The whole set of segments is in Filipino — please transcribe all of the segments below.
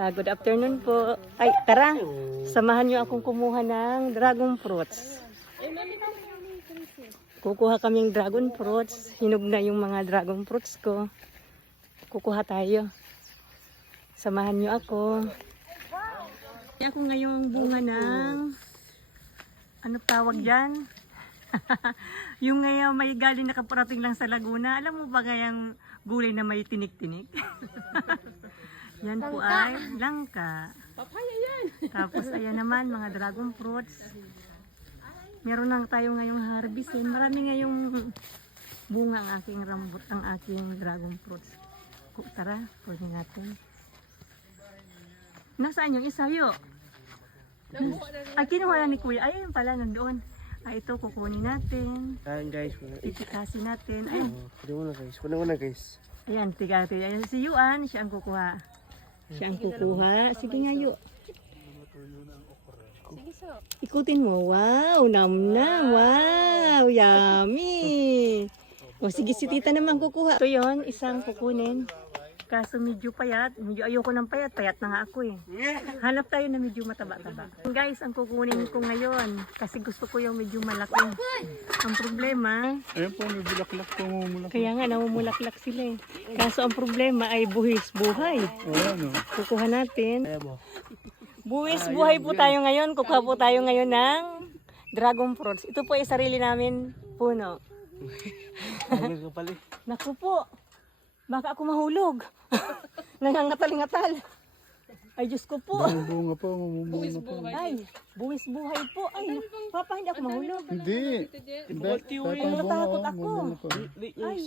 Good afternoon po. Ay, tara. Samahan niyo akong kumuha ng dragon fruits. Kukuha kaming dragon fruits. Hinog na yung mga dragon fruits ko. Kukuha tayo. Samahan niyo ako. Ako ngayong bunga ng ano tawag dyan? Yung ngayon may galing nakaparating lang sa Laguna. Alam mo ba ngayang gulay na may tinik-tinik? Yan po ay langka. Papaya yan. Tapos ayan naman mga dragon fruits. Meron lang tayo ngayong harvest. Marami ngayong bunga ang aking rambut, ang aking dragon fruits. Tara, kunin natin. Nasaan yung isa yo? Ay, kinuha na ni Kuya. Ayun pala, nandoon. Ay, ito, kukunin natin. Ayan guys. Titikasin natin. Ayun. Kunin mo na guys. Ayan, tigati. Ayan si Yuan, siya ang kukuha. Siya ang kukuha. Sige nga, Yu. Sige so. Ikutin mo. Wow, namnam. Wow, yummy. O sige, si tita naman kukuha. Ito yon, isang kukunin. Kaso medyo payat. Medyo ayoko ng payat. Payat na nga ako eh. Hanap tayo na medyo mataba-taba. Guys, ang kukunin ko ngayon. Kasi gusto ko yung medyo malaki. Ang problema, Ayan po, may bulaklak po mumulak. kaya nga namumulaklak sila eh. Kaso ang problema ay buhis buhay. Ayan o. Kukuha natin. Ayan mo. Buwis buhay po tayo ngayon. Kukuha po tayo ngayon ng dragon fruits. Ito po ay sarili namin puno. Agad ka pala. Naku po, baka ako mahulog. Nangangatal-ngatal. Ay Diyos ko po. Ang bunga po, mamumunga po. Ay, buwis buhay po. Ay, papa hindi ako mahulog. Hindi. Natatakot ako. Ay,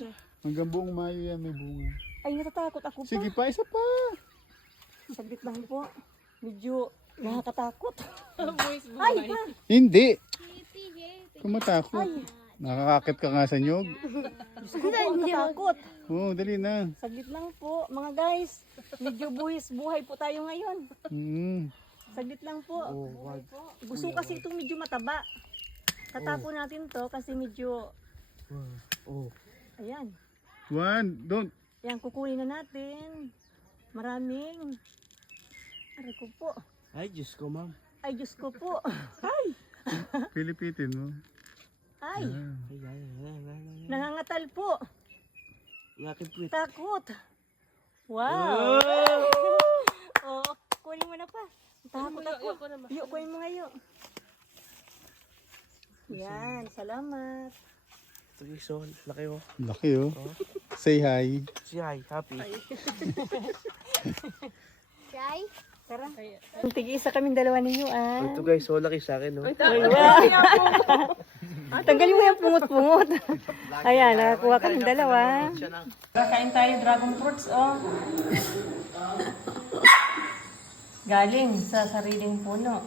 Hanggang buong Mayo yan may bunga. ay natatakot ako pa. Sige pa, isa pa. Saglit lang po. Medyo nakakatakot. Ay, pa. Hindi. Kumatakot. Nakakakit ka nga sa nyog. Diyos ko po, natatakot. Oo, dali na. Saglit lang po, mga guys. Medyo buwis buhay po tayo ngayon. Saglit lang po. Gusto kasi ito medyo mataba. Tatapon natin to kasi medyo, ayan. One, don't. Yan, kukunin na natin. Maraming. Aray ko po. Ay, Diyos ko ma'am. Ay, Diyos ko po. Ay! Pilipitin mo. Ay! Ay. Nangangatal po. Ngakin po. Takot. Wow! Oh, kunin mo na pa. Takot ako. Iyo, kunin mo ngayon. Yan, salamat. Sige so, laki oh. Laki oh. Say hi. Si hi, happy. Tara. Tig-isa kaming dalawa ninyo ah. Ito guys, so laki sa akin no. Tanggalin mo yung pungot-pungot. Ayan, nakakuha kaming dalawa. Kakain tayo dragon fruits oh. Galing sa sariling puno.